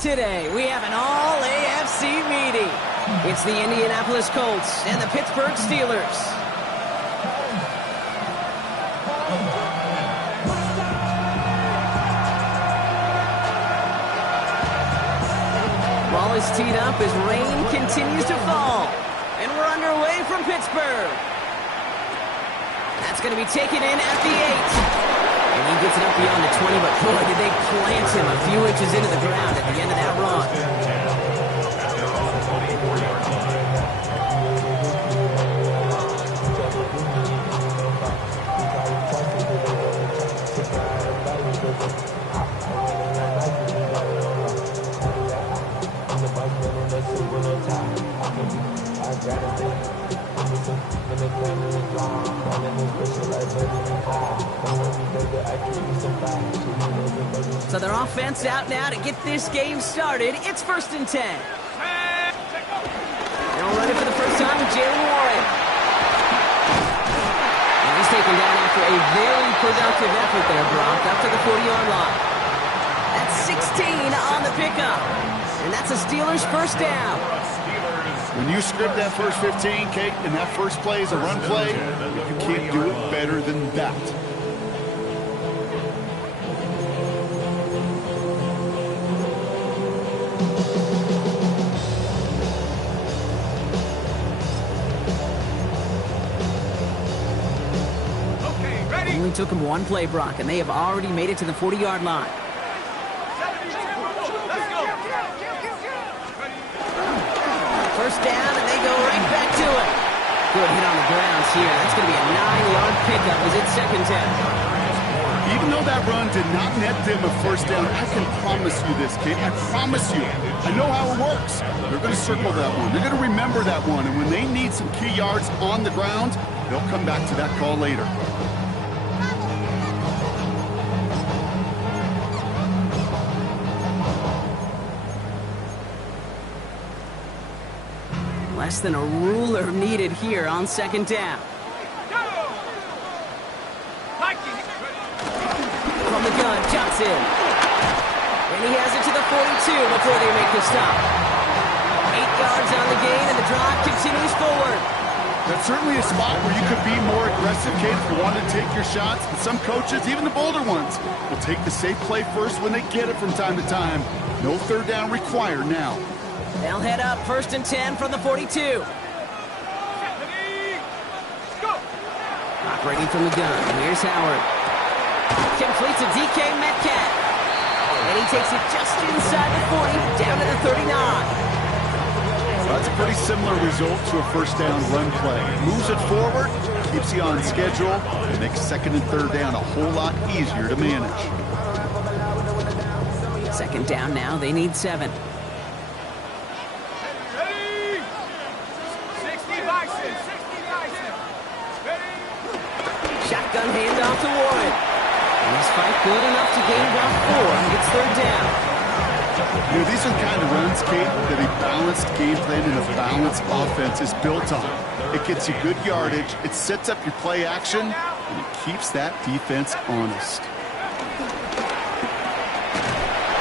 Today, we have an all-AFC meeting. It's the Indianapolis Colts and the Pittsburgh Steelers. Ball is teed up as rain continues to fall. And we're underway from Pittsburgh. That's going to be taken in at the 8. And he gets it up beyond the 20, but boy, did they plant him a few inches into the ground at the end of that run. So their offense out now to get this game started. It's 1st and 10. They'll run it for the first time with Jalen Warren. And he's taken down after a very productive effort there, Brock, up to the 40-yard line. That's 16 on the pickup. And that's a Steelers first down. When you script that first 15, Kate, and that first play is a run play, you can't do it better than that. It only took them one play, Brock, and they have already made it to the 40-yard line. First down, and they go right back to it. Good hit on the grounds here. That's going to be a 9-yard pickup as it's 2nd down. Even though that run did not net them a first down, I can promise you this, Kate. I promise you. I know how it works. They're going to circle that one. They're going to remember that one. And when they need some key yards on the ground, they'll come back to that call later. Less than a ruler needed here on 2nd down. From the gun, Johnson. And he has it to the 42 before they make the stop. 8 yards on the gain, and the drive continues forward. That's certainly a spot where you could be more aggressive, Kate, if you want to take your shots. But some coaches, even the bolder ones, will take the safe play first when they get it from time to time. No 3rd down required now. They'll head up 1st and 10 from the 42. Operating from the gun. Here's Howard. Completes a DK Metcalf. And he takes it just inside the 40, down to the 39. That's a pretty similar result to a first down run play. Moves it forward, keeps you on schedule, and makes 2nd and 3rd down a whole lot easier to manage. 2nd down now. They need 7. Shotgun handoff to Warren. And this fight good enough to gain about 4. It's 3rd down. You know, these are the kind of runs, Kate, that a balanced game plan and a balanced offense is built on. It gets you good yardage, it sets up your play action, and it keeps that defense honest.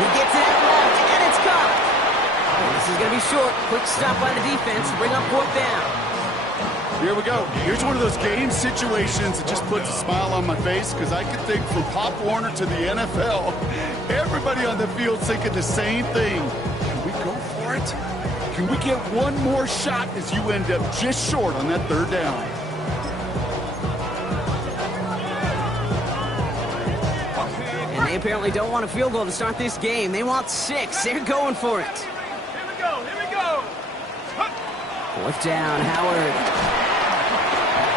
He gets it out left, and it's caught. And this is going to be short. Quick stop by the defense to bring up 4th down. Here we go. Here's one of those game situations that just puts a smile on my face because I can think from Pop Warner to the NFL. Everybody on the field thinking the same thing. Can we go for it? Can we get one more shot as you end up just short on that 3rd down? And they apparently don't want a field goal to start this game. They want 6. They're going for it. Here we go. 4th down, Howard.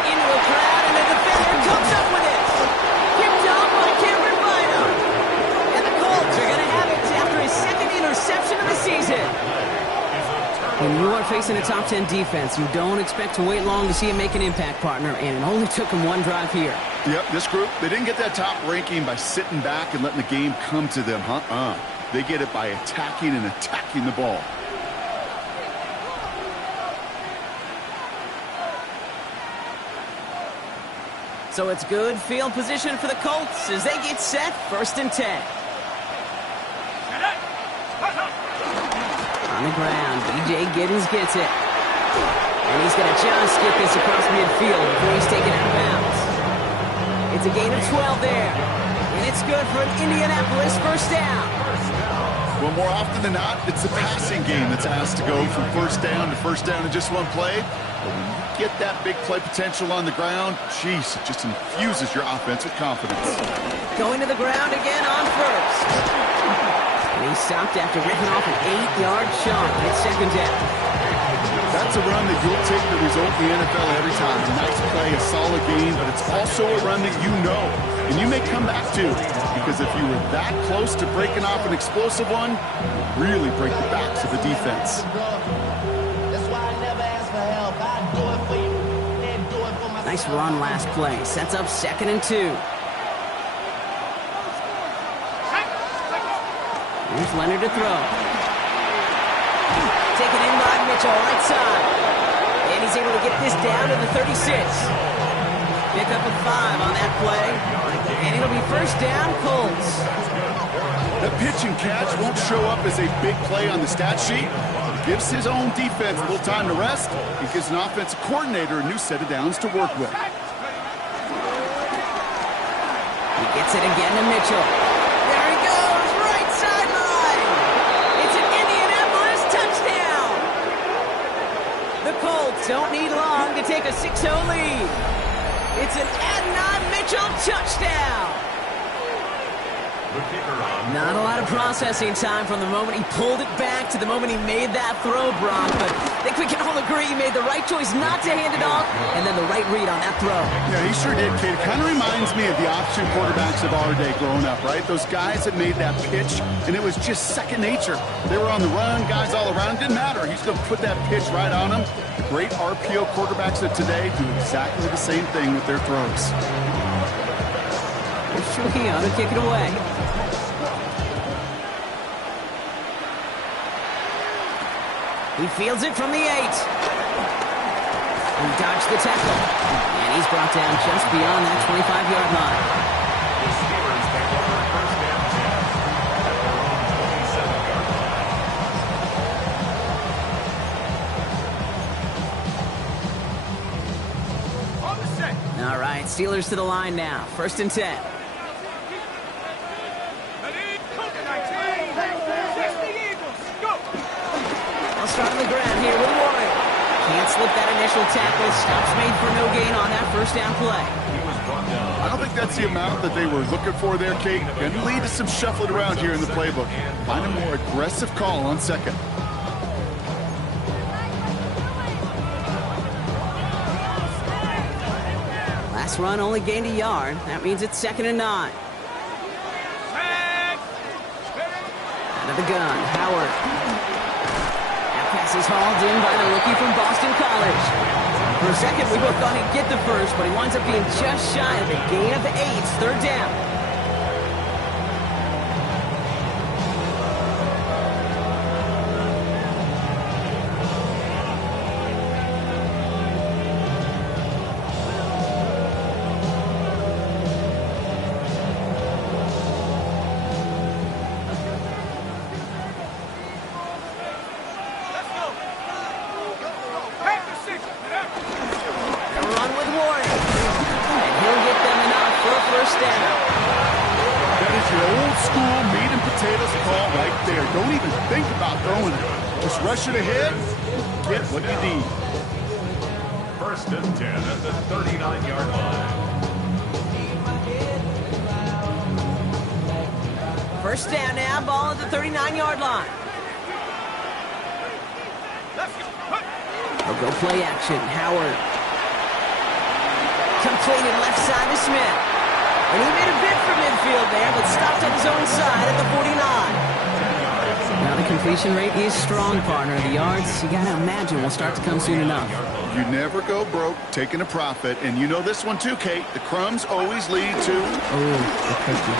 Into a crowd, and the defender comes up with it. Picked off by Cameron Bynum. And the Colts are going to have it after his 2nd interception of the season. When you are facing a top 10 defense, you don't expect to wait long to see him make an impact, partner, and it only took him 1 drive here. Yep, this group, they didn't get that top ranking by sitting back and letting the game come to them, They get it by attacking and attacking the ball. So it's good field position for the Colts as they get set 1st and 10. On the ground, B.J. Giddens gets it. And he's going to just get this across midfield before he's taken out of bounds. It's a gain of 12 there. And it's good for an Indianapolis first down. Well, more often than not, it's the passing game that's asked to go from first down in just one play. But when you get that big play potential on the ground, geez, it just infuses your offense with confidence. Going to the ground again on first. And he stopped after ripping off an 8-yard chunk. It's second down. That's a run that you'll take the result in the NFL every time. A nice play, a solid game, but it's also a run that you know, and you may come back to, because if you were that close to breaking off an explosive one, you really break the backs of the defense. Nice run last play. Sets up 2nd and 2. Here's Leonard to throw. Taken in by Mitchell, right side. And he's able to get this down to the 36. Pick up a 5 on that play. And it'll be first down, Colts. The pitch and catch won't show up as a big play on the stat sheet. It gives his own defense a little time to rest. It gives an offensive coordinator a new set of downs to work with. He gets it again to Mitchell. There he goes, right sideline. It's an Indianapolis touchdown. The Colts don't need long to take a 6-0 lead. It's an Adnan Mitchell touchdown. Not a lot of processing time from the moment he pulled it back to the moment he made that throw, Brock. But I think we can all agree he made the right choice not to hand it off, and then the right read on that throw. Yeah, he sure did, Kate. It kind of reminds me of the option quarterbacks of our day growing up, right? Those guys that made that pitch, and it was just second nature. They were on the run, guys all around. Didn't matter. He's going to put that pitch right on them. The great RPO quarterbacks of today do exactly the same thing with their throws. Here's Trujillo to kick it away. He fields it from the 8. He dodged the tackle. And he's brought down just beyond that 25-yard line. All right, Steelers to the line now. 1st and 10. Start on the ground here with Warren. Can't slip that initial tackle. Stops made for no gain on that first down play. I don't think that's the amount that they were looking for there, Kate. Going to lead to some shuffling around here in the playbook. Find a more aggressive call on 2nd. Last run only gained a yard. That means it's 2nd and 9. Out of the gun, Howard. Pass is hauled in by the rookie from Boston College. For a second, we both thought he'd get the first, but he winds up being just shy of a gain of 8. 3rd down. Rush it ahead, get what you need. 1st and 10 at the 39-yard line. 1st down now, ball at the 39-yard line. They'll go play action. Howard. Completed left side to Smith. And he made a bid for midfield there, but stopped on his own side at the 49. Now the completion rate is strong, partner. The yards, you gotta imagine, will start to come soon enough. You never go broke taking a profit, and you know this one too, Kate. The crumbs always lead to... Oh, the cookie.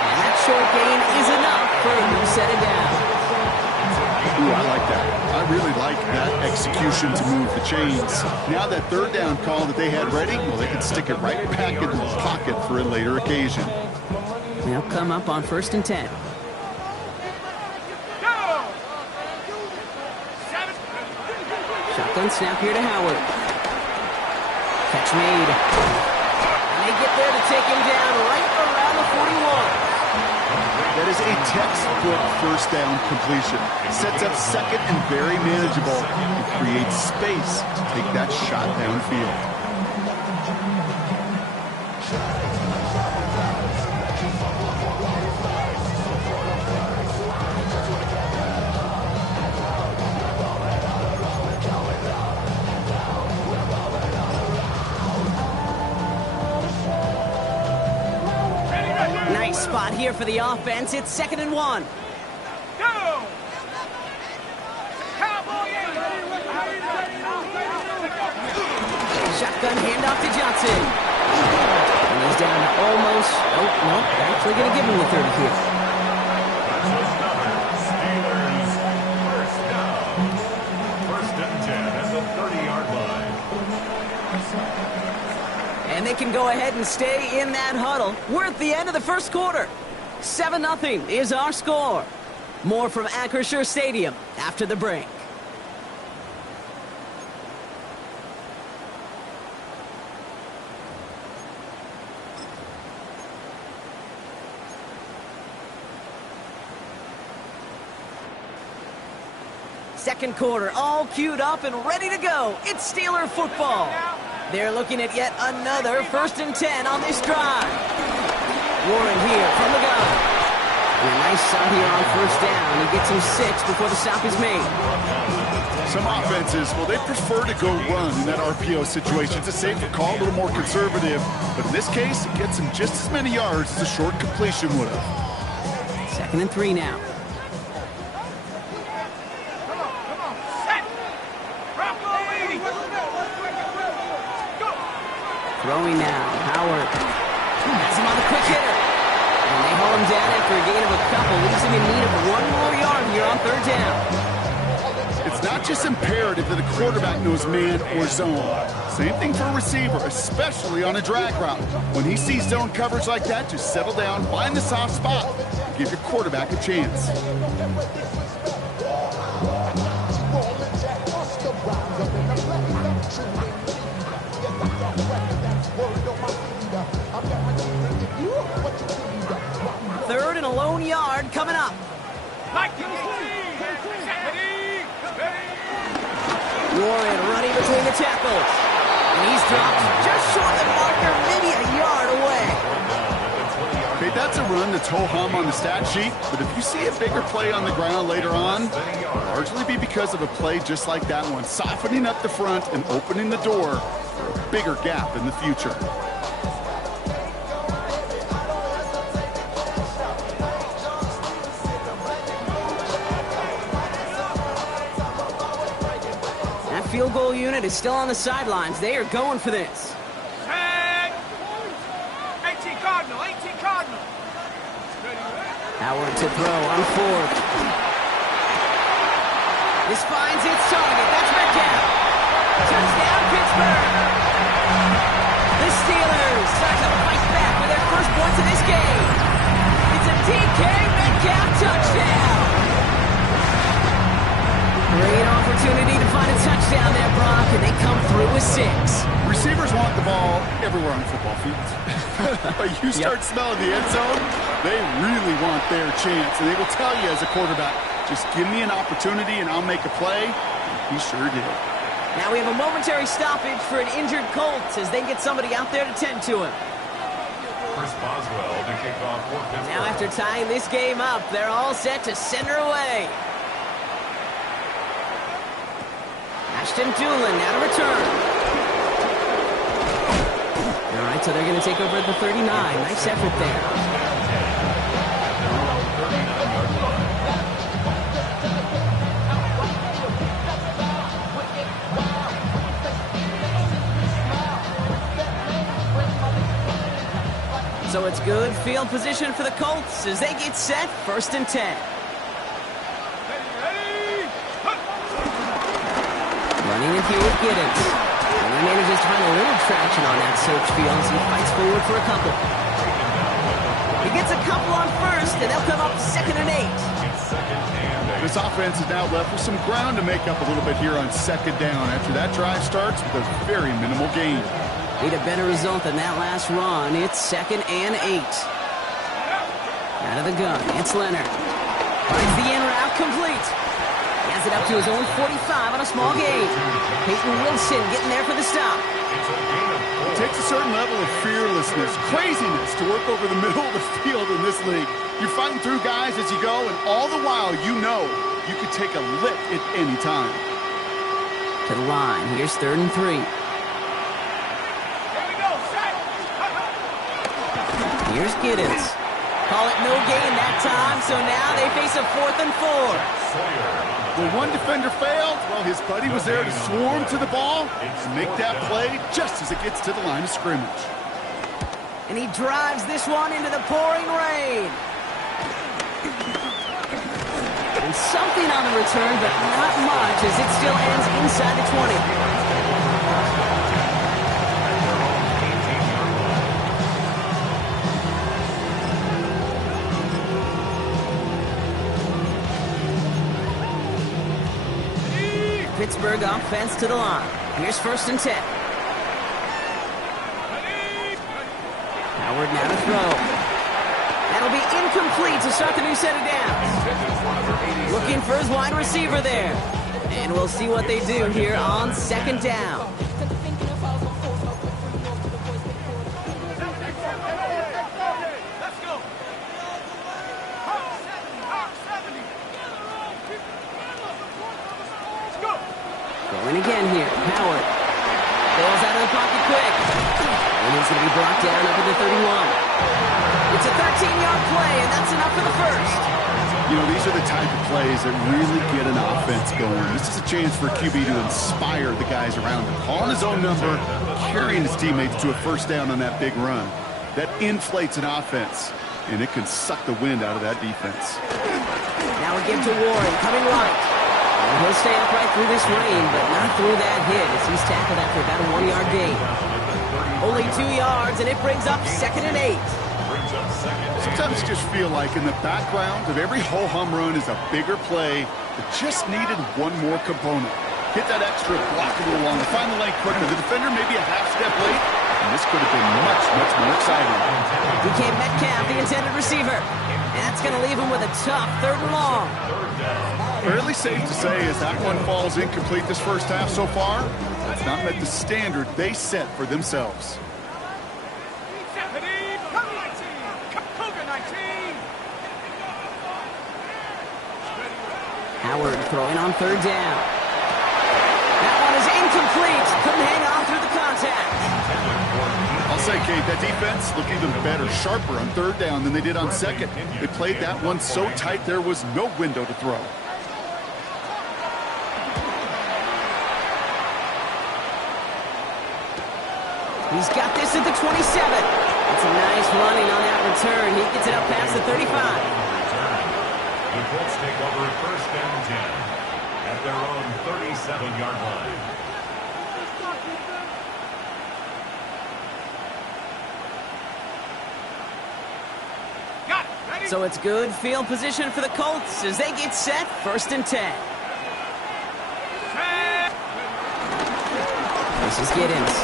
And that short gain is enough for him to set it down. Ooh, I like that. I really like that execution to move the chains. Now that 3rd down call that they had ready, well, they can stick it right back in the pocket for a later occasion. They'll come up on 1st and 10. Shotgun snap here to Howard. Catch made. And they get there to take him down right around the 41. That is a textbook first down completion. Sets up second and very manageable. It creates space to take that shot downfield. Nice spot here for the offense. It's 2nd and 1. Shotgun handoff to Johnson. And he's down to almost... Oh, no, they're actually going to give him the 30 here. Steelers first down. 1st and 10 at the 30-yard line. And they can go ahead and stay in that huddle. We're at the end of the first quarter. 7-0 is our score. More from Acrisure Stadium after the break. Second quarter, all queued up and ready to go. It's Steeler football. They're looking at yet another 1st and 10 on this drive. Warren here from the gun. And a nice shot here on 1st down. He gets him 6 before the stop is made. Some offenses, well, they prefer to go run in that RPO situation. It's a safer call, a little more conservative. But in this case, it gets him just as many yards as a short completion would have. 2nd and 3 now. Throwing now, Howard has him on the quick hitter. And they hold him down after a gain of a couple, leaves him in need of 1 more yard here on 3rd down. It's not just imperative that a quarterback knows man or zone. Same thing for a receiver, especially on a drag route. When he sees zone coverage like that, just settle down, find the soft spot, give your quarterback a chance. Third and a lone yard coming up. Warren running between the tackles. And he's dropped just short of the marker, maybe a yard away. Okay, that's a run that's ho-hum on the stat sheet, but if you see a bigger play on the ground later on, it'll largely be because of a play just like that one, softening up the front and opening the door for a bigger gap in the future. Field goal unit is still on the sidelines. They are going for this. 18 Cardinal. Howard to throw on 4th. This finds its target. That's Metcalf. Touchdown, Pittsburgh. The Steelers start to fight back with their first points of this game. It's a DK Metcalf touchdown. Great opportunity to find a touchdown there, Brock, and they come through with 6. Receivers want the ball everywhere on football fields. But you start smelling the end zone, they really want their chance. And they will tell you as a quarterback, just give me an opportunity and I'll make a play. And he sure did. Now we have a momentary stoppage for an injured Colt as they get somebody out there to tend to him. Chris Boswell to kick off for Pittsburgh. Now after tying this game up, they're all set to send her away. Ashton Doolin now to return. All right, so they're going to take over at the 39. Nice effort there. So it's good field position for the Colts as they get set, 1st and 10. Running in here with Giddens. And he manages to find a little traction on that search field as he fights forward for a couple. He gets a couple on 1st, and they'll come up 2nd and 8. This offense is now left with some ground to make up a little bit here on second down after that drive starts with a very minimal gain. Need a better result than that last run. It's 2nd and 8. Out of the gun, it's Leonard. Finds the in route complete. He has it up to his own 45 on a small gain. Peyton Wilson getting there for the stop. It takes a certain level of fearlessness, craziness to work over the middle of the field in this league. You're fighting through guys as you go, and all the while you know you could take a lick at any time. To the line, here's 3rd and 3. Here's Giddens. Call it no gain that time, so now they face a 4th and 4. When one defender failed, well, his buddy was there to swarm to the ball and make that play just as it gets to the line of scrimmage. And he drives this one into the pouring rain. And something on the return, but not much, as it still ends inside the 20. Pittsburgh offense to the line. Here's 1st and 10. Howard now to throw. That'll be incomplete to start the new set of downs. Looking for his wide receiver there. And we'll see what they do here on 2nd down. Going again here, Howard. Goes out of the pocket quick. And he's going to be brought down up at the 31. It's a 13-yard play, and that's enough for the first. You know, these are the type of plays that really get an offense going. This is a chance for QB to inspire the guys around him. Calling his own number, carrying his teammates to a first down on that big run. That inflates an offense, and it can suck the wind out of that defense. Now we give to Warren, coming right. And he'll stay upright through this rain, but not through that hit as he's tackled after about a 1-yard gain. Only 2 yards, and it brings up 2nd and 8. Sometimes you just feel like in the background of every ho-hum run is a bigger play that just needed one more component. Hit that extra block a little longer, find the lane quicker. The defender maybe a half step late, and this could have been much, much more exciting. DK Metcalf, the intended receiver. And that's going to leave him with a tough 3rd and long. Fairly safe to say as that one falls incomplete this first half so far, that's not met the standard they set for themselves. Howard throwing on 3rd down. That one is incomplete. Couldn't hang on through the contact. I'll say, Kate, that defense looked even better, sharper on 3rd down than they did on 2nd. They played that one so tight there was no window to throw. He's got this at the 27. That's a nice running on that return. He gets it up past the 35. The Colts take over 1st and 10 at their own 37-yard line. So it's good field position for the Colts as they get set 1st and 10. This is Giddens.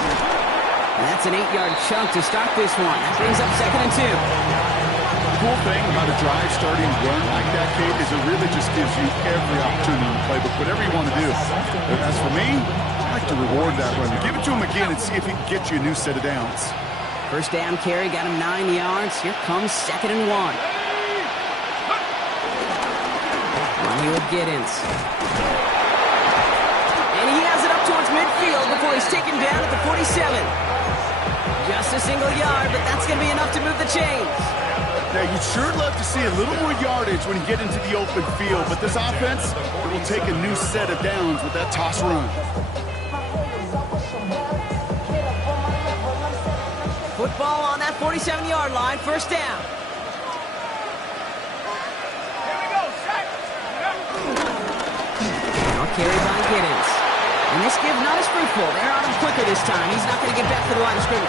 And that's an 8-yard chunk to start this one. That brings up 2nd and 2. The cool thing about a drive starting run like that, Kate, is it really just gives you every opportunity in the playbook, whatever you want to do. But as for me, I like to reward that run. Give it to him again and see if he can get you a new set of downs. 1st down carry, got him 9 yards. Here comes 2nd and 1. One here with Giddens. And he has it up towards midfield before he's taken down at the 47. Just a single yard, but that's going to be enough to move the chains. Now, you'd sure love to see a little more yardage when you get into the open field, but this offense will take a new set of downs with that toss run. Football on that 47-yard line, 1st down. Now carried by Giddens. And this give not as fruitful. They're on him quicker this time. He's not going to get back to the line of scrimmage.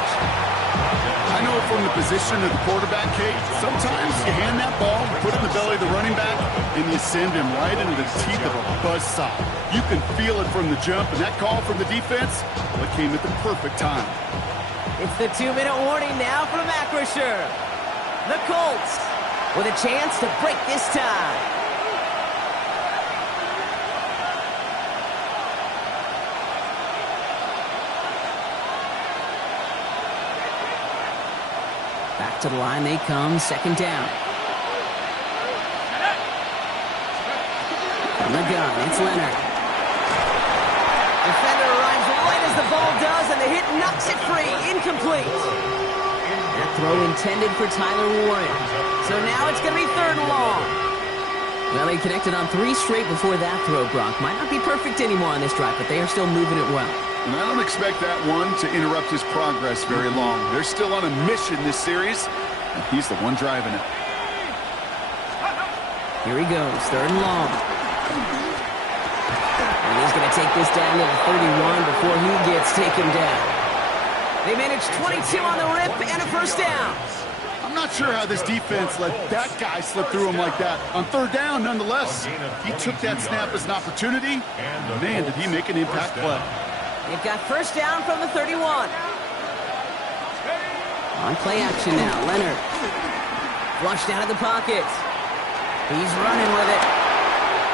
I know from the position of the quarterback, Kate, sometimes you hand that ball, put it in the belly of the running back, and you send him right into the teeth of a buzzsaw. You can feel it from the jump, and that call from the defense, well, it came at the perfect time. It's the 2-minute warning now from Acrisure. The Colts with a chance to break this tie. Back to the line they come, second down. From the gun, it's Leonard. Defender arrives right as the ball does, and the hit knocks it free. Incomplete. That throw intended for Tyler Warren. So now it's going to be 3rd and long. Well, they connected on 3 straight before that throw, Brock. Might not be perfect anymore on this drive, but they are still moving it well. And I don't expect that one to interrupt his progress very long. They're still on a mission this series, and he's the one driving it. Here he goes, 3rd and long. And he's going to take this down to the 31 before he gets taken down. They managed 22 on the rip and a 1st down. I'm not sure how this defense let that guy slip through him like that. On 3rd down, nonetheless, he took that snap as an opportunity. Man, did he make an impact play. They've got 1st down from the 31. On play action now, Leonard. Flushed out of the pocket. He's running with it.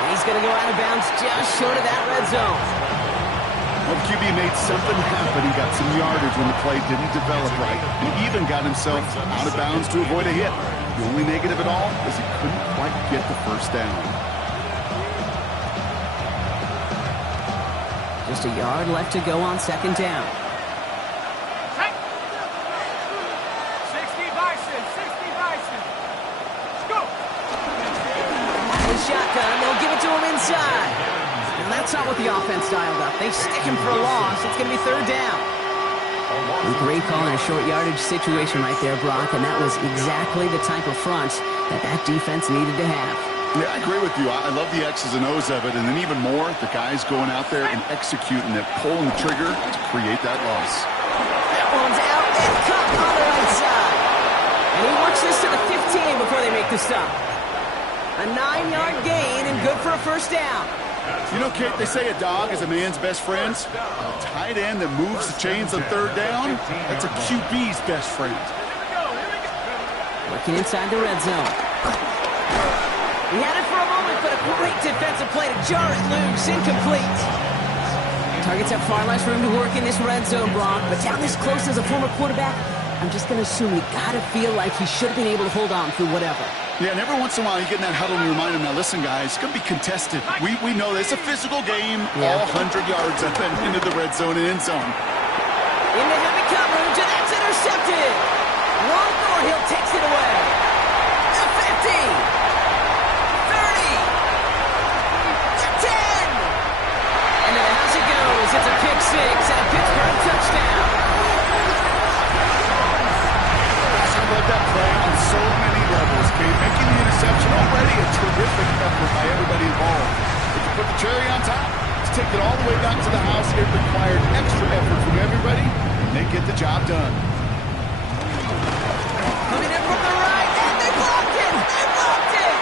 He's going to go out of bounds just short of that red zone. Well, QB made something happen. He got some yardage when the play didn't develop right. He even got himself out of bounds to avoid a hit. The only negative at all is he couldn't quite get the 1st down. Just a yard left to go on 2nd down. 60 Bison, 60 Bison. Let's go. Shotgun, they'll give it to him inside. And that's not what the offense dialed up. They stick him for a loss. It's going to be 3rd down. A great call in a short yardage situation right there, Brock, and that was exactly the type of front that defense needed to have. Yeah, I agree with you. I love the X's and O's of it, and then even more, the guys going out there and executing it, pulling the trigger to create that loss. That one's out and cut on the right side. And he works this to the 15 before they make the stop. A 9-yard gain and good for a 1st down. You know, Kate, they say a dog is a man's best friend. A tight end that moves the chains on 3rd down, that's a QB's best friend. Working inside the red zone. He had it for a moment, but a great defensive play to jar it loose. Incomplete. Targets have far less room to work in this red zone, Brock, but down this close as a former quarterback, I'm just going to assume you got to feel like he should have been able to hold on through whatever. Yeah, and every once in a while you get in that huddle and you remind him, now listen, guys, it's going to be contested. We know this. It's a physical game, all 100 yards up and into the red zone and end zone. Into heavy coverage, and that's intercepted. Ron Thorhill takes it away. The 50. 10! And then as it goes, it's a pick 6 and a Pittsburgh touchdown. I love that play on so many levels, Kate. Making the interception already a terrific effort by everybody involved. But to put the cherry on top, to take it all the way back to the house, it required extra effort from everybody, and they get the job done. Coming in from the right, and they blocked it! They blocked it!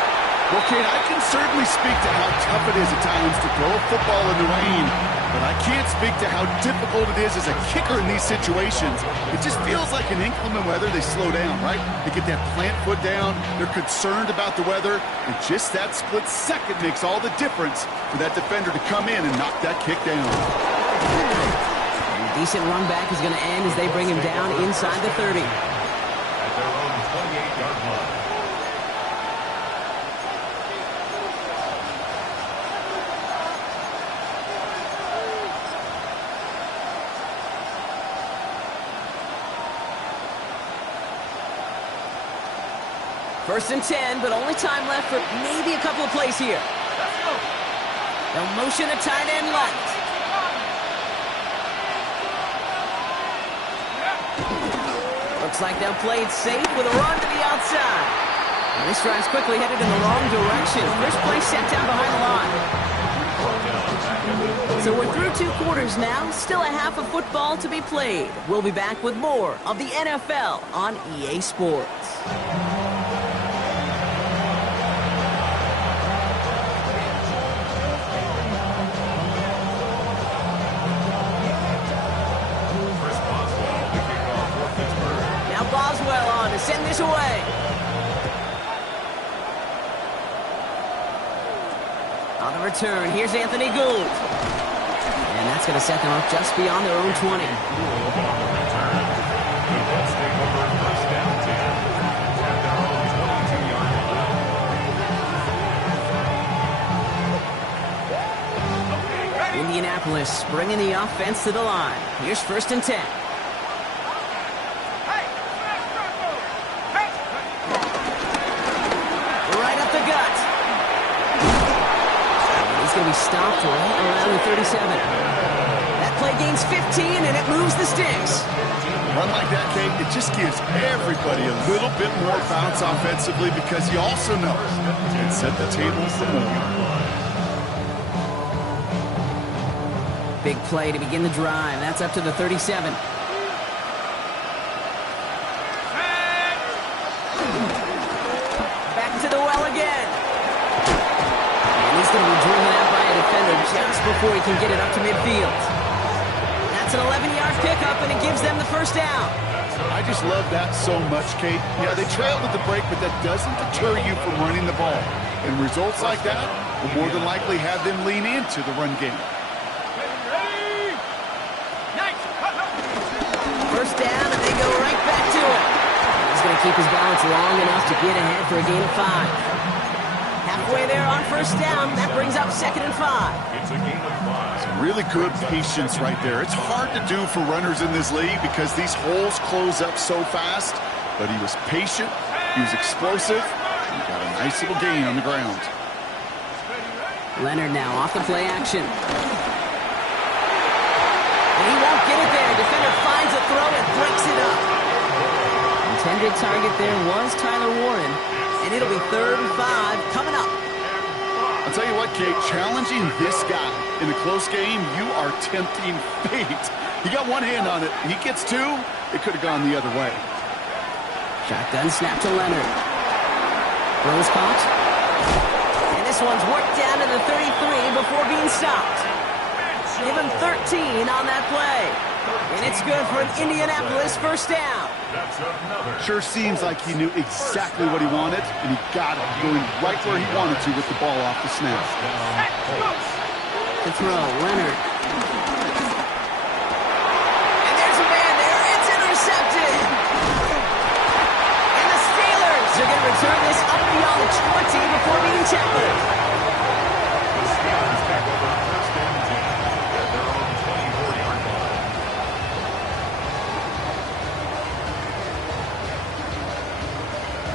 Well, Kate, I can certainly speak to how tough it is at times to throw a football in the rain, but I can't speak to how difficult it is as a kicker in these situations. It just feels like in inclement weather, they slow down, right? They get that plant foot down, they're concerned about the weather, and just that split second makes all the difference for that defender to come in and knock that kick down. A decent run back is going to end as they bring him down inside the 30. At their own 28-yard line. First and 10, but only time left for maybe a couple of plays here. They'll motion a tight end left. Looks like they'll play it safe with a run to the outside. And this drive's quickly headed in the wrong direction. First play set down behind the line. So we're through 2 quarters now, still a half of football to be played. We'll be back with more of the NFL on EA Sports. Now Boswell on to send this away. On the return, here's Anthony Gould. And that's going to set them up just beyond their own 20. Indianapolis bringing the offense to the line. Here's 1st and 10. Right up the gut. He's going to be stopped right around the 37. That play gains 15, and it moves the sticks. Run like that, Kate, it just gives everybody a little bit more bounce offensively because you also know it can set the table for more. Big play to begin the drive. That's up to the 37. Back to the well again. And he's going to be driven out by a defender just before he can get it up to midfield. That's an 11-yard pickup, and it gives them the 1st down. I just love that so much, Kate. Yeah, they trailed at the break, but that doesn't deter you from running the ball. And results like that will more than likely have them lean into the run game. 1st down, and they go right back to it. He's going to keep his balance long enough to get ahead for a gain of 5. Halfway there on 1st down, that brings up 2nd and 5. It's a gain of 5. Some really good patience right there. It's hard to do for runners in this league because these holes close up so fast. But he was patient, he was explosive, and got a nice little gain on the ground. Leonard now off the play action. And he won't get it there. Defender finds a throw and breaks it up. Intended target there was Tyler Warren. And it'll be 3rd and 5 coming up. I'll tell you what, Kate, challenging this guy in a close game, you are tempting fate. He got one hand on it. He gets 2. It could have gone the other way. Shotgun snap to Leonard. Throws caught. And this one's worked down to the 33 before being stopped. Give him 13 on that play. And it's good for an Indianapolis 1st down. Sure seems like he knew exactly what he wanted, and he got it, going right where he wanted to with the ball off the snap. The throw, Leonard. And there's a man there. It's intercepted. And the Steelers are going to return this up beyond the 20 before being tackled.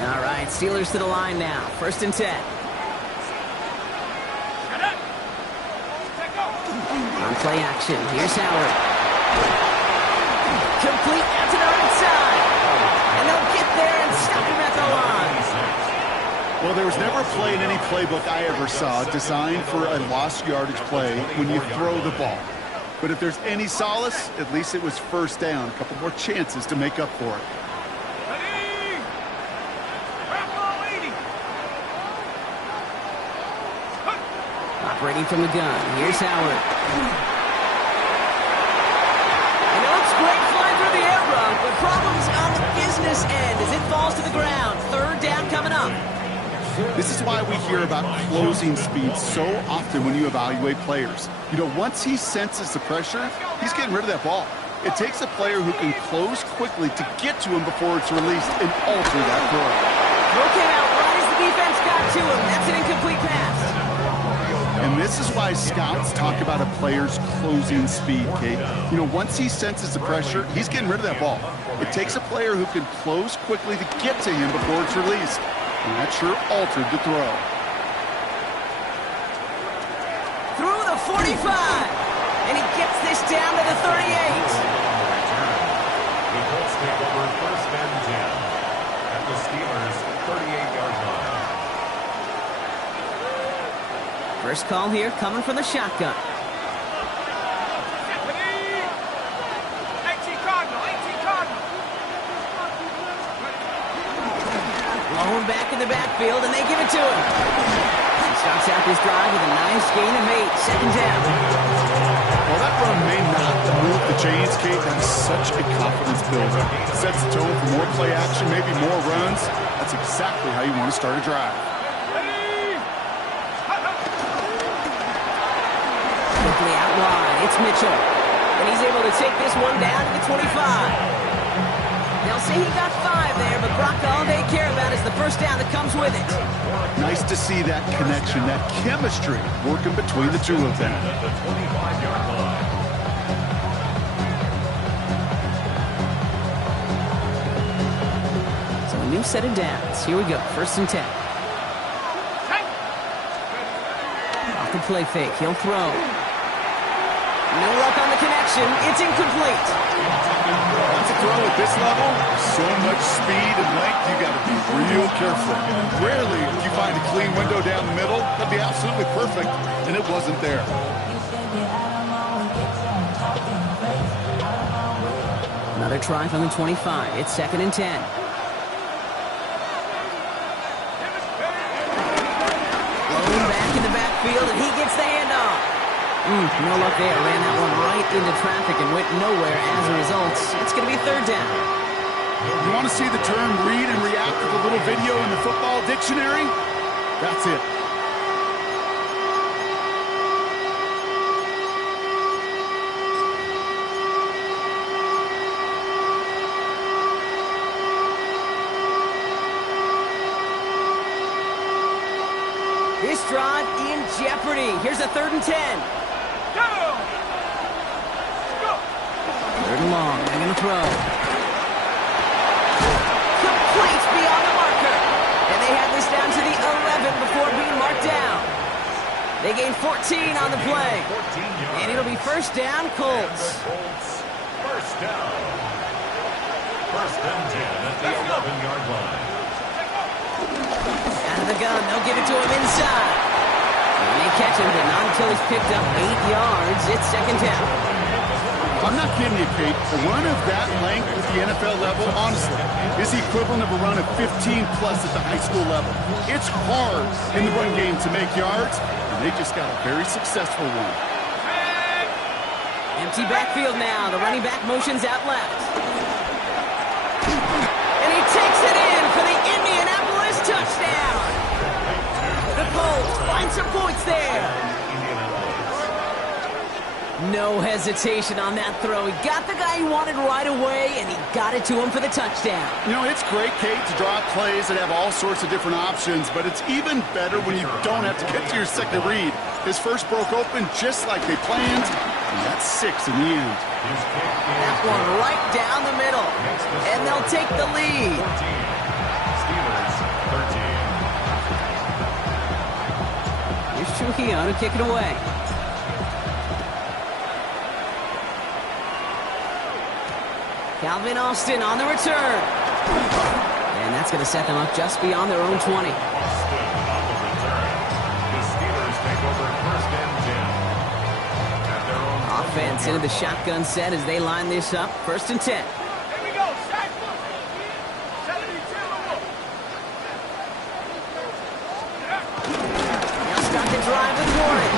All right, Steelers to the line now. 1st and 10. On play action, here's Howard. Complete out to the right side. And they'll get there and stop him at the line. Well, there was never a play in any playbook I ever saw designed for a lost yardage play when you throw the ball. But if there's any solace, at least it was 1st down. A couple more chances to make up for it. Operating from the gun, here's Howard. And it looks great flying through the air run, but problems on the business end as it falls to the ground. 3rd down coming up. This is why we hear about closing speed so often when you evaluate players. You know, once he senses the pressure, he's getting rid of that ball. It takes a player who can close quickly to get to him before it's released and alter that throw. Throw came out right as the defense got to him. That's an incomplete pass. And this is why scouts talk about a player's closing speed, Kate. You know, once he senses the pressure, he's getting rid of that ball. It takes a player who can close quickly to get to him before it's released. And that sure altered the throw. Through the 45. And he gets this down to the 38. The Colts take over 1st and 10 at the Steelers' 38-yard line. First call here coming from the shotgun. the backfield, and they give it to him. He starts out this drive with a nice gain of 8. Second down. Well, that run may not move the chains, Kate. That is such a confidence builder. Sets the tone for more play action, maybe more runs. That's exactly how you want to start a drive. Quickly out wide. It's Mitchell. And he's able to take this one down to the 25. They'll say he got 5 there, but Brock, all they care about is the first down that comes with it. Nice to see that connection, that chemistry working between the two of them. At the 25-yard line. So a new set of downs. Here we go. First and 10. Off the play fake. He'll throw. No luck on the connection. It's incomplete. That's a throw at this level. So much speed and length, you got to be real careful. Rarely if you find a clean window down the middle, that'd be absolutely perfect, and it wasn't there. Another try from the 25. It's second and 10. Blown back in the backfield, and he gets the handoff. No luck there. Ran that one right into traffic and went nowhere as a result. It's going to be third down. You want to see the term read and react with a little video in the football dictionary? That's it. This drive in jeopardy. Here's a third and 10. Third and long. They're going to throw. Complete beyond the marker. And they have this down to the 11 before being marked down. They gain 14 on the play. And it'll be first down, Colts. First down. First and 10 at the 11-yard line. Out of the gun. They'll give it to him inside. And they catch him, but not until he's picked up 8 yards. It's second down. I'm not kidding you, Kate. A run of that length at the NFL level, honestly, is the equivalent of a run of 15-plus at the high school level. It's hard in the run game to make yards, and they just got a very successful one. Empty backfield now. The running back motions out left. And he takes it in for the Indianapolis touchdown. The Colts find some points there. No hesitation on that throw. He got the guy he wanted right away, and he got it to him for the touchdown. You know, it's great, Kate, to draw up plays and have all sorts of different options, but it's even better when you don't have to get to your second read. His first broke open just like they planned, and that's 6 in the end. That one right down the middle, and they'll take the lead. Steelers 13. Here's Trujillo to kick it away. Calvin Austin on the return. And that's going to set them up just beyond their own 20. Austin on the return. The Steelers take over first and 10. At their own Offense into the shotgun set as they line this up. First and 10. Here we go. Sack. 72. Now start the drive with Warren.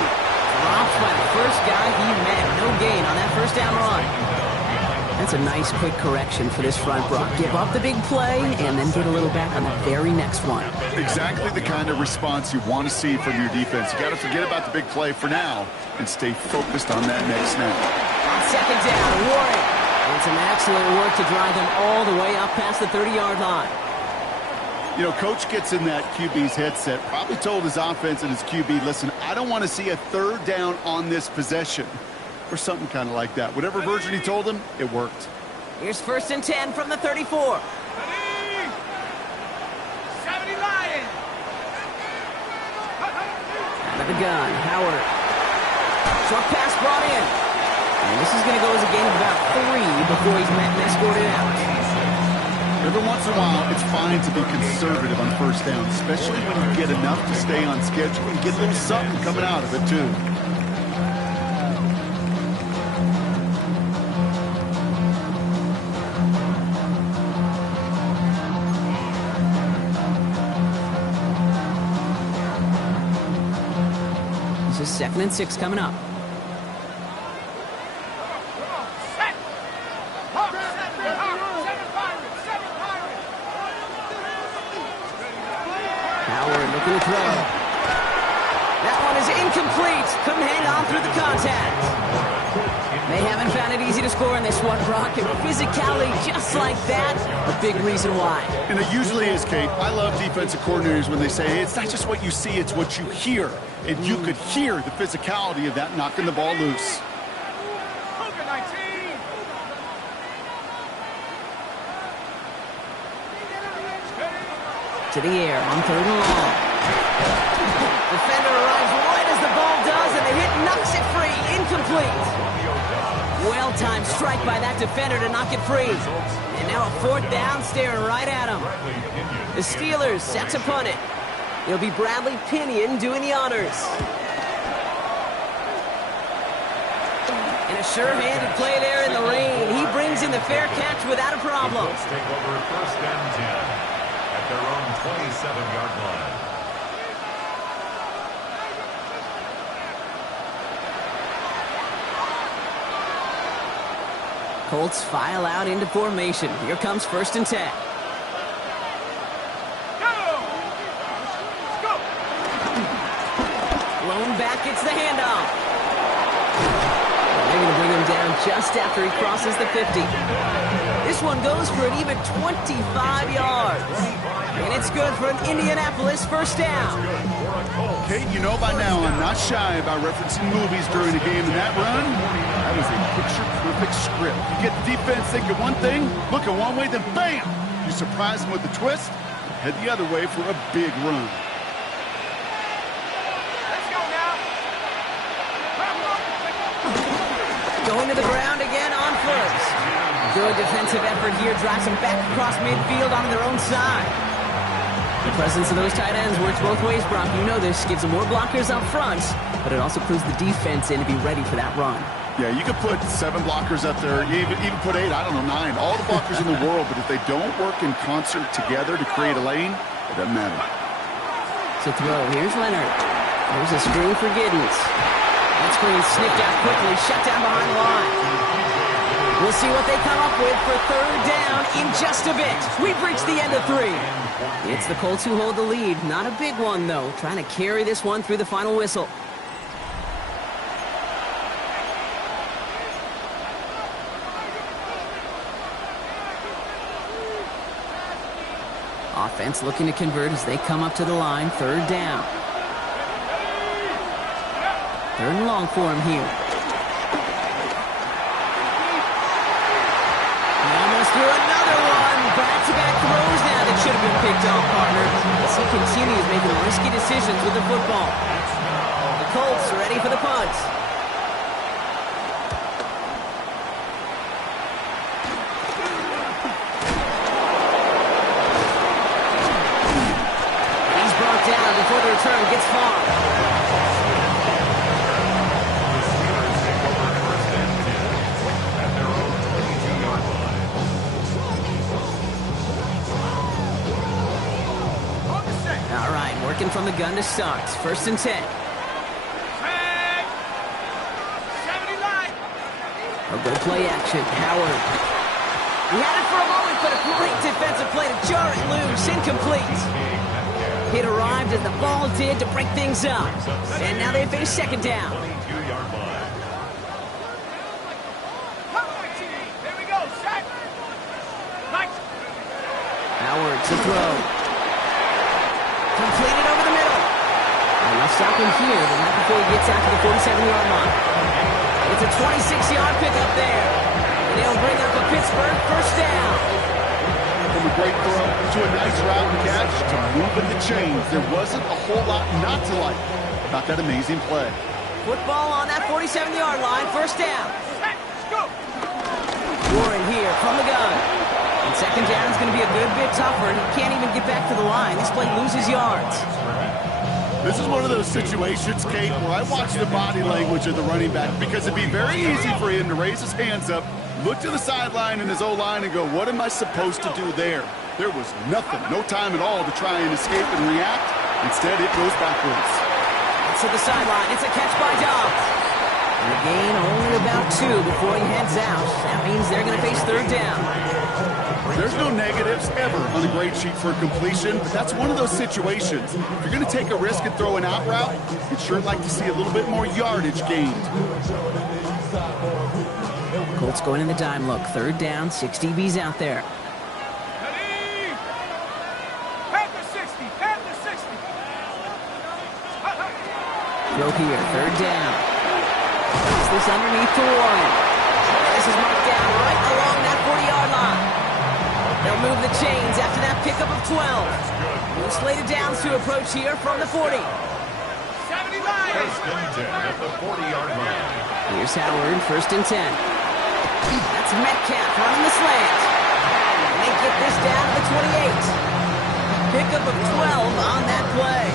Dropped by the first guy he met. No gain on that first down run. That's a nice quick correction for this front, Brock. Give up the big play and then get a little back on the very next one. Exactly the kind of response you want to see from your defense. You got to forget about the big play for now and stay focused on that next snap. On second down, Warren. And some excellent work to drive them all the way up past the 30-yard line. You know, Coach gets in that QB's headset, probably told his offense and his QB, listen, I don't want to see a third down on this possession. Or something kind of like that. Whatever version he told him, it worked. Here's first and 10 from the 34. 70 Lions. Out of the gun, Howard. Short pass brought in. And this is going to go as a gain of about 3 before he's met and escorted out. Every once in a while, it's fine to be conservative on first down, especially when you get enough to stay on schedule and get a little something coming out of it, too. This is 2nd and 6 coming up. Howard looking to throw. That one is incomplete. Couldn't hang on through the contact. They haven't found it easy to score in this one, Brock. And physicality just like that, a big reason why. And it usually is, Kate. I love defensive coordinators when they say, hey, it's not just what you see, it's what you hear. And you could hear the physicality of that knocking the ball loose. To the air on 3rd and long. Defender arrives right as the ball does, and the hit knocks it free. Incomplete. Well-timed strike by that defender to knock it free. And now a 4th down staring right at him. The Steelers set to punt it. It'll be Bradley Pinion doing the honors. And a sure-handed play there in the rain. He brings in the fair catch without a problem. Let's take over 1st and 10 at their own 27-yard line. Colts file out into formation. Here comes 1st and 10. Blown back, it's the handoff. They're going to bring him down just after he crosses the 50. This one goes for an even 25 yards. And it's good for an Indianapolis 1st down. Kate, you know by now I'm not shy about referencing movies during a game, and that run, that was a picture-perfect script. You get the defense thinking one thing, looking one way, then bam! You surprise them with a twist, head the other way for a big run. Let's go now. Going to the ground again on 1st. Good defensive effort here drives them back across midfield on their own side. The presence of those tight ends works both ways, Brock. You know this. Gives them more blockers up front, but it also clues the defense in to be ready for that run. Yeah, you could put 7 blockers up there, even put 8, I don't know, 9. All the blockers in the world, but if they don't work in concert together to create a lane, it doesn't matter. To throw, here's Leonard. There's a screen for Giddens. That screen sniffed out quickly, shut down behind the line. We'll see what they come up with for 3rd down in just a bit. We've reached the end of 3. It's the Colts who hold the lead. Not a big one, though. Trying to carry this one through the final whistle. Offense looking to convert as they come up to the line. 3rd down. 3rd and long for him here. Almost threw another one. Back-to-back throws now that should have been picked off, partner. As he continues making risky decisions with the football. The Colts are ready for the punt. He's brought down before the return gets far. Working from the gun to start. 1st and 10. A good play action. Howard. He had it for a moment, but a great defensive play to jar it loose. Incomplete. Hit arrived as the ball did to break things up. And now they face 2nd down. Howard to throw. Completed over the middle. And they'll stop him here, but not before he gets out to the 47-yard line. It's a 26-yard pickup there. And they'll bring up a Pittsburgh 1st down. From a great throw to a nice route and catch to moving the chains. There wasn't a whole lot not to like about that amazing play. Football on that 47-yard line. 1st down. Warren here from the gun. And 2nd down is going to be a good bit tougher. He can't even get back to the line. This play loses yards. This is one of those situations, Kate, where I watch the body language of the running back because it'd be very easy for him to raise his hands up, look to the sideline in his O-line and go, what am I supposed to do there? There was nothing, no time at all to try and escape and react. Instead, it goes backwards. Gets to the sideline. It's a catch by Dobbs. And a gain only about 2 before he heads out. That means they're going to face third down. There's no negatives ever on a grade sheet for a completion, but that's one of those situations. If you're going to take a risk and throw an out route, you'd sure like to see a little bit more yardage gained. Colts going in the dime look. Third down, 6 DBs out there. Ready? Panther 60, Panther 60. Throw here, third down. Is this underneath to Warren? This is marked down right along that 40-yard line. They'll move the chains after that pickup of 12. Move slated downs to approach here from the 40. 70 Lions. First and 10 at the 40-yard line. Here's Howard, first and 10. That's Metcalf running the slant. And they get this down to the 28. Pickup of 12 on that play.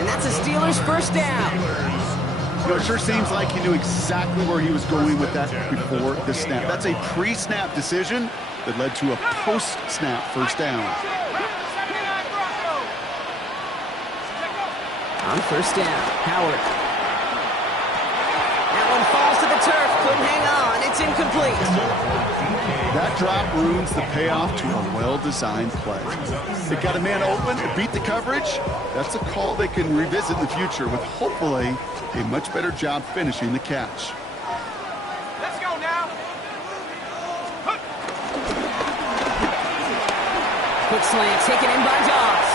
And that's a Steelers first down. You know, it sure seems like he knew exactly where he was going with that before the snap. That's a pre-snap decision that led to a post-snap first down. On first down, Howard. That one falls to the turf. Couldn't hang on. It's incomplete. That drop ruins the payoff to a well-designed play. They got a man open to beat the coverage. That's a call they can revisit in the future with hopefully a much better job finishing the catch. Let's go now. Quick slant taken in by Dobbs.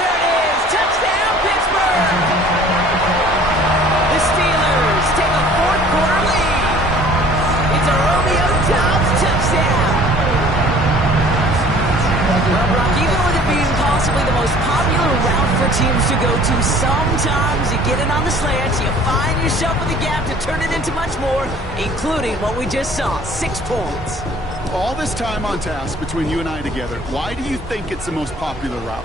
There it is. Touchdown, Pittsburgh. The Steelers take a fourth-quarter lead. It's a Romeo Dobbs touchdown. Well, Brock, even with it being possibly the most popular route for teams to go to, sometimes you get it on the slant, you find yourself with a gap to turn it into much more, including what we just saw, 6 points. All this time on task between you and I together, why do you think it's the most popular route?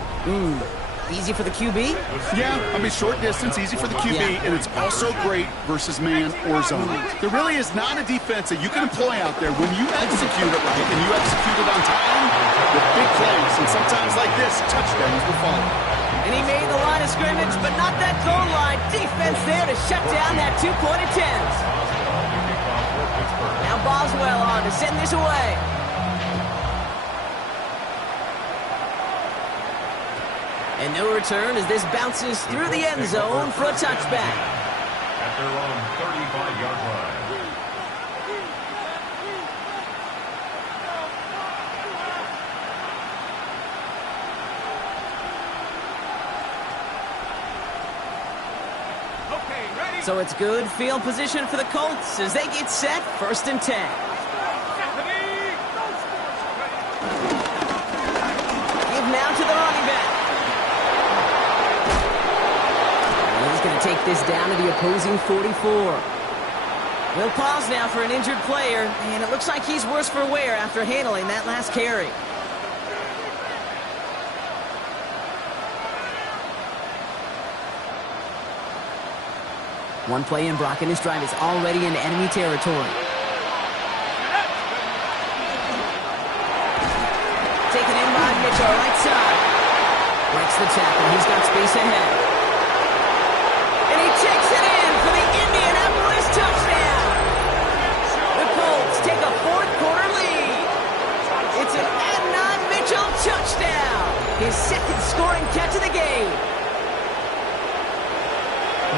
Easy for the QB? Yeah, I mean, short distance, easy for the QB, Yeah. and it's also great versus man or zone. There really is not a defense that you can employ out there when you execute it right and you execute it on time with big plays, and sometimes like this, touchdowns will follow. And he made the line of scrimmage, but not that goal line. Defense there to shut down that 2-point attempt. Now Boswell on to send this away. And no return as this bounces through the end zone for a touchback. At their own 35-yard line. Okay, ready? So it's good field position for the Colts as they get set, first and 10. Ready? Give now to the running back. He's going to take this down to the opposing 44. We'll pause now for an injured player, and it looks like he's worse for wear after handling that last carry. One play in, Brock, and his drive is already in enemy territory. Taken in by Mitchell, right side. Breaks the tackle. He's got space ahead. And he takes it in for the Indianapolis touchdown. The Colts take a fourth-quarter lead. It's an Adnan Mitchell touchdown. His second scoring catch of the game.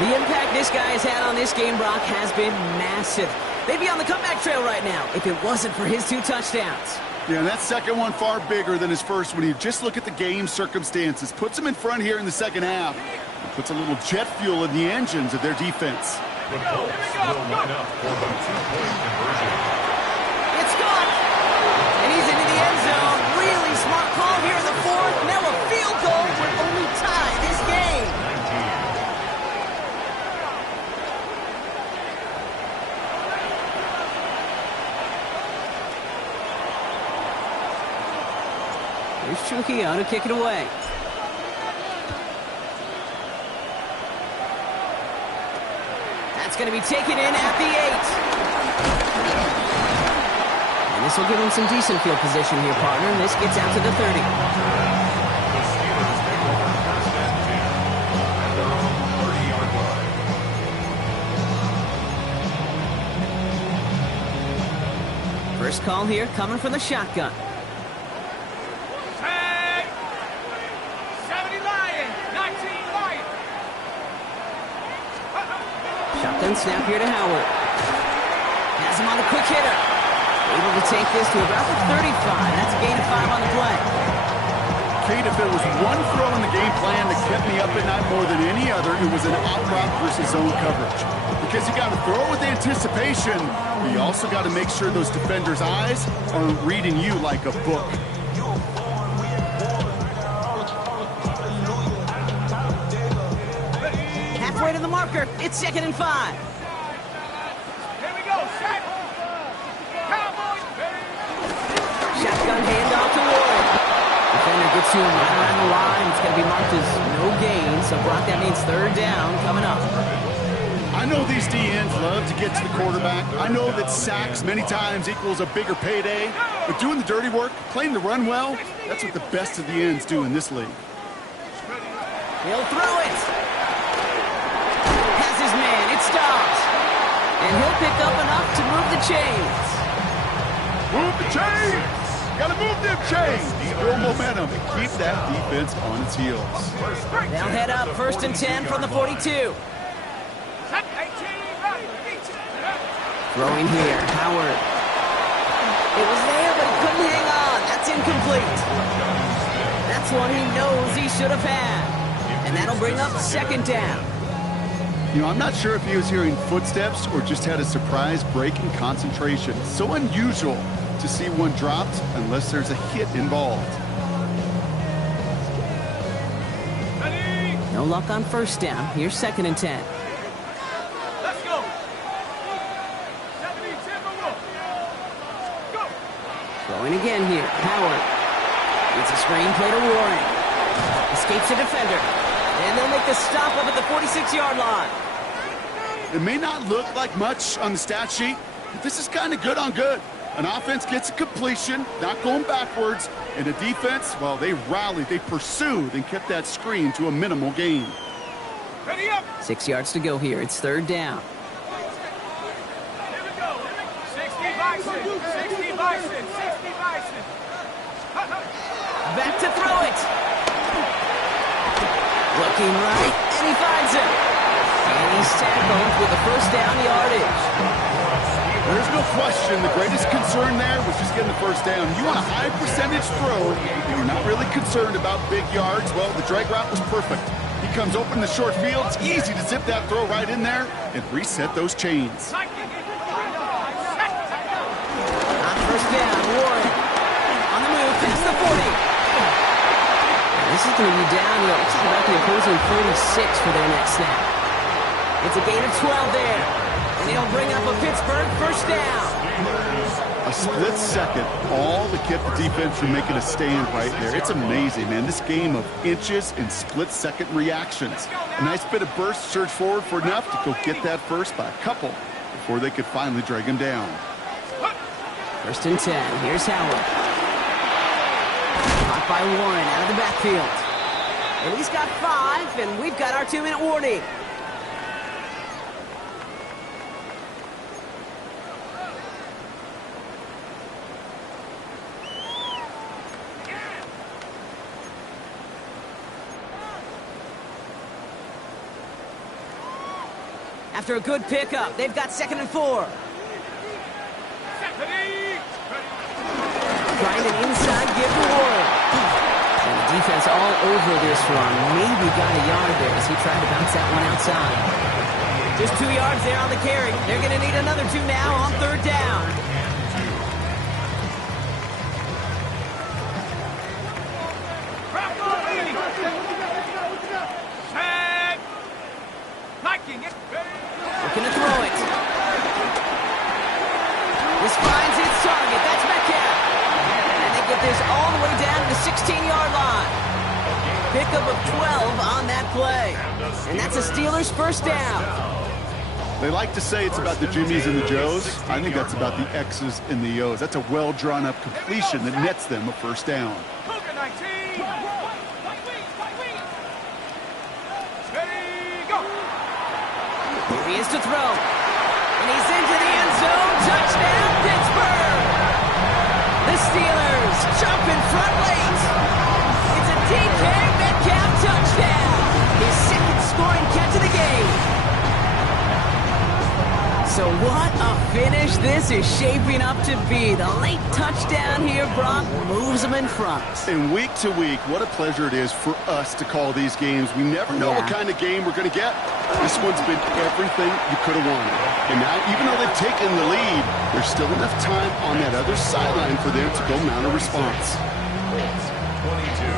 The impact this guy has had on this game, Brock, has been massive. They'd be on the comeback trail right now if it wasn't for his 2 touchdowns. Yeah, and that second one far bigger than his first when you just look at the game circumstances. Puts him in front here in the second half. And puts a little jet fuel in the engines of their defense. The Colts will line up for the 2-point conversion. It's gone. And he's into the end zone. Really smart call here in the fourth. Now a field goal would only tie this game. 19. Here's Trujillo to kick it away. That's going to be taken in at the 8. And this will give him some decent field position here, partner. And this gets out to the 30. The Steelers take over first and 10 at their own 30-yard First call here coming from the shotgun. Tag. 70 Lion. 19 Lion. Shotgun snap here to Howard. Has him on the quick hitter. Able to take this to about the 35. That's a gain of 5 on the play. Kate, if there was one throw in the game plan that kept me up at night more than any other, it was an out route versus zone coverage. Because you got to throw with anticipation, but you also got to make sure those defenders' eyes aren't reading you like a book. Halfway to the marker. It's 2nd and 5. Here we go. Set. Cowboys. Shotgun handoff to Warren. Defender gets to him right around the line. It's going to be marked as no gain. So, Brock, that means 3rd down coming up. I know these DNs love to get to the quarterback. I know that sacks many times equals a bigger payday. But doing the dirty work, playing the run well, that's what the best of the ends do in this league. He'll throw it. Has his man. It stops. And he'll pick up enough to move the chains. Move the chains! Gotta move them chains! Build momentum and keep that defense on its heels. They'll head up 1st and 10 from the 42. Throwing here, Howard. It was there, but he couldn't hang on. That's incomplete. That's one he knows he should have had. And that'll bring up 2nd down. You know, I'm not sure if he was hearing footsteps or just had a surprise break in concentration. It's so unusual to see one dropped unless there's a hit involved. No luck on 1st down. Here's 2nd and 10. Let's go. 70 Timberwolf. Go. Throwing again here. Howard. It's a screen play to Warren. Escapes a defender. And they'll make the stop up at the 46-yard line. It may not look like much on the stat sheet, but this is kind of good on good. An offense gets a completion, not going backwards, and a defense, well, they rallied, they pursued, and kept that screen to a minimal gain. Ready up. 6 yards to go here. It's 3rd down. Here we go. 60 Bison. 60 Bison. 60 Bison. Back to throw it. Looking right, and he finds it. And he's tackled with a 1st down yardage. There's no question the greatest concern there was just getting the 1st down. You want a high percentage throw, and you're not really concerned about big yards. Well, the drag route was perfect. He comes open in the short field. It's easy to zip that throw right in there and reset those chains. On 1st down, Warren. On the move, past the 40. This is going to be down, looks like about the opposing 36 for their next snap. It's a gain of 12 there. And he'll bring up a Pittsburgh 1st down. A split second, all to keep the defense from making a stand right there. It's amazing, man. This game of inches and split-second reactions. A nice bit of burst, surge forward for enough to go get that first by a couple before they could finally drag him down. 1st and 10. Here's Howard. Caught by Warren out of the backfield. And he's got 5, and we've got our 2-minute warning. After a good pickup, they've got 2nd and 4. Trying an inside give to Warren. And the defense all over this run. Maybe got a yard there as he tried to bounce that one outside. Just 2 yards there on the carry. They're going to need another 2 now on 3rd down. Looking to throw it. This finds its target. That's Metcalf. And they get this all the way down to the 16-yard line. Pickup of 12 on that play. And that's a Steelers 1st down. They like to say it's about the Jimmies and the Joes. I think that's about the X's and the O's. That's a well-drawn-up completion that nets them a 1st down. Cougar 19. Ready, go. Here he is to throw. And he's into the end zone. Touchdown, Pittsburgh. Steelers jumping front late. It's a DK Metcalf touchdown. His second scoring catch of the game. So what a finish this is shaping up to be. The late touchdown here, Brock, moves them in front. And week to week, what a pleasure it is for us to call these games. We never know what kind of game we're going to get. This one's been everything you could have wanted. And now, even though they've taken the lead, there's still enough time on that other sideline for them to go mount a response. 22.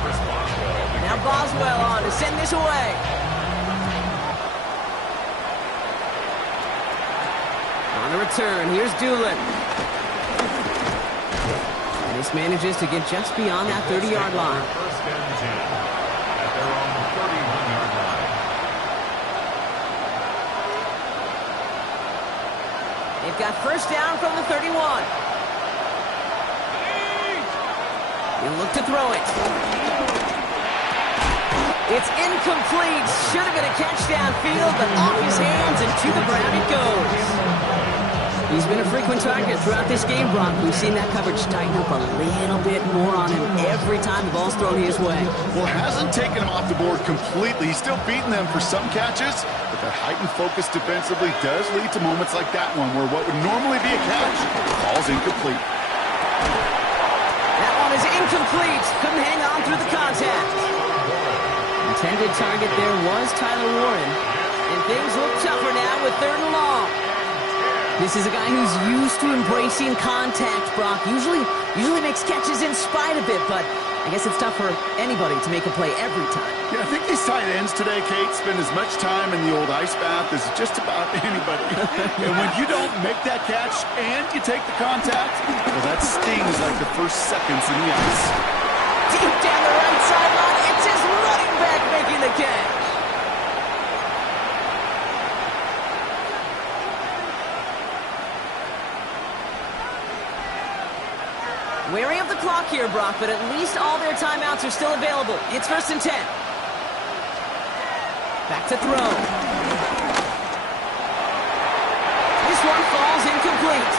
Chris Boswell. Now Boswell on to send this away. On the return, here's Doolin. And this manages to get just beyond that 30-yard line. First and 10 at their own 31-yard line. They've got first down from the 31. He'll look to throw it. It's incomplete. Should have been a catch downfield, but off his hands and to the ground it goes. He's been a frequent target throughout this game, Brock. We've seen that coverage tighten up a little bit more on him every time the ball's thrown his way. Well, it hasn't taken him off the board completely. He's still beating them for some catches, but that heightened focus defensively does lead to moments like that one where what would normally be a catch falls incomplete. That one is incomplete. Couldn't hang on through the contact. Intended target there was Tyler Warren. And things look tougher now with 3rd and long. This is a guy who's used to embracing contact, Brock. Usually makes catches in spite of it, but I guess it's tough for anybody to make a play every time. Yeah, I think these tight ends today, Kate, spend as much time in the old ice bath as just about anybody. And when you don't make that catch and you take the contact, well, that stings like the first seconds in the ice. Deep down the right sideline, it's his running back making the catch. Wary of the clock here, Brock, but at least all their timeouts are still available. It's 1st and 10. Back to throw. This one falls incomplete.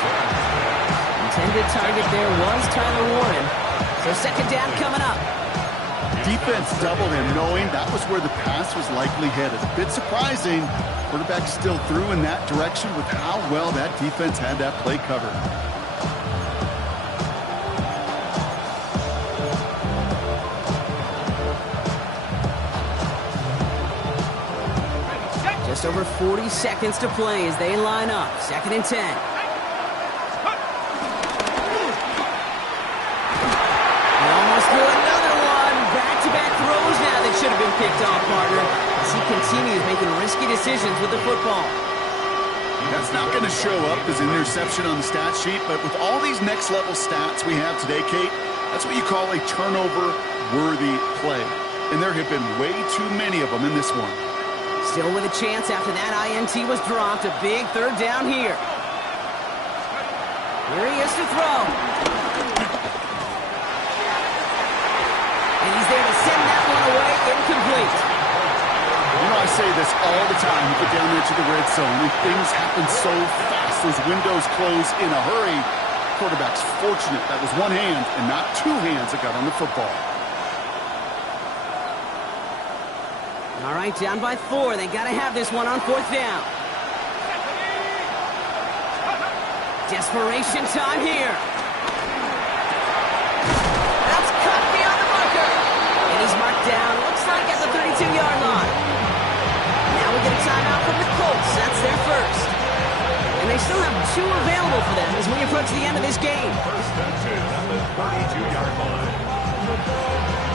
Intended target there was Tyler Warren. So 2nd down coming up. Defense doubled him, knowing that was where the pass was likely headed. A bit surprising. Quarterback still threw in that direction with how well that defense had that play covered. Just over 40 seconds to play as they line up. 2nd and 10. He almost threw another one. Back-to-back throws now that should have been picked off, partner, as he continues making risky decisions with the football. That's not going to show up as an interception on the stat sheet, but with all these next-level stats we have today, Kate, that's what you call a turnover-worthy play. And there have been way too many of them in this one. Still with a chance after that INT was dropped. A big 3rd down here. Here he is to throw. And he's there to send that one away. Incomplete. You know, I say this all the time. You get down there to the red zone, and things happen so fast. Those windows close in a hurry. Quarterback's fortunate that was one hand and not two hands that got on the football. All right, down by 4. They got to have this one on 4th down. Desperation time here. That's cut beyond the marker. And he's marked down, looks like at the 32-yard line. Now we get a timeout from the Colts. That's their first. And they still have 2 available for them as we approach the end of this game. 1st and 2 at the 32-yard line.